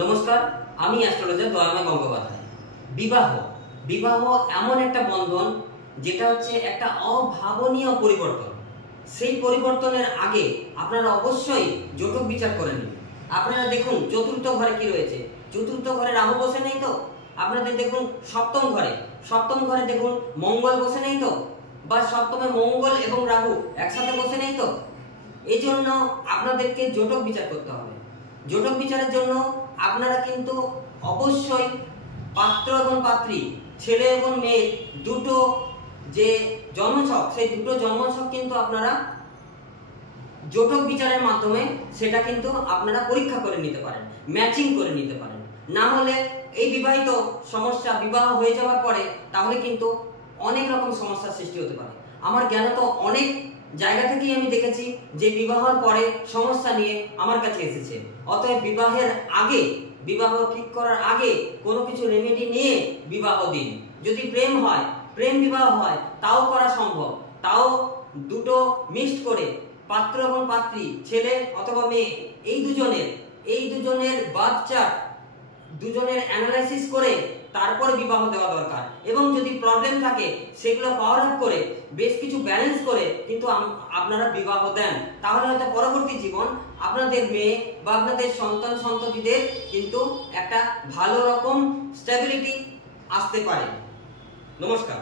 নমস্কার, আমি অ্যাস্ট্রোলজার দয়াময় গঙ্গোপাধ্যায়। বিবাহ বিবাহ এমন একটা বন্ধন যেটা হচ্ছে একটা অভাবনীয় পরিবর্তন। সেই পরিবর্তনের আগে আপনারা অবশ্যই জটক বিচার করে নিন। আপনারা দেখুন চতুর্থ ঘরে কি রয়েছে। চতুর্থ ঘরে রাহু বসে নেই তো? আপনাদের দেখুন সপ্তম ঘরে দেখুন মঙ্গল বসে নেই তো? বা সপ্তমে মঙ্গল এবং রাহু একসাথে বসে নেই তো? এই জন্য আপনাদেরকে জটক বিচার করতে হবে। জটক বিচারের জন্য আপনারা কিন্তু অবশ্যই পাত্র এবং পাত্রী, ছেলে এবং মেয়ে দুটো যে জন্মছক, সেই দুটো জন্মছক কিন্তু আপনারা জটক বিচারের মাধ্যমে সেটা কিন্তু আপনারা পরীক্ষা করে নিতে পারেন, ম্যাচিং করে নিতে পারেন। না হলে এই বিবাহিত সমস্যা বিবাহ হয়ে যাওয়ার পরে তাহলে কিন্তু অনেক রকম সমস্যার সৃষ্টি হতে পারে। আমার জ্ঞান তো অনেক জায়গা থেকেই আমি দেখেছি যে বিবাহের পরে সমস্যা নিয়ে আমার কাছে এসেছে। অতএব বিবাহের আগে, বিবাহ ঠিক করার আগে কোনো কিছু রেমেডি নিয়ে বিবাহ দিন। যদি প্রেম হয়, প্রেম বিবাহ হয়, তাও করা সম্ভব। তাও দুটো মিক্সড করে পাত্র এবং পাত্রী, ছেলে অথবা মেয়ে, এই দুজনের বার্থ চার্ট, দুজনের অ্যানালাইসিস করে তারপর বিবাহ দেওয়া দরকার। এবং যদি প্রবলেম থাকে সেগুলো পাওয়ার আপ করে বেশ কিছু ব্যালেন্স করে কিন্তু আপনারা বিবাহ দেন, তাহলে হয়তো পরবর্তী জীবন আপনাদের মেয়ে বা আপনাদের সন্তান সন্ততিদের কিন্তু একটা ভালো রকম স্টেবিলিটি আসতে পারে। নমস্কার।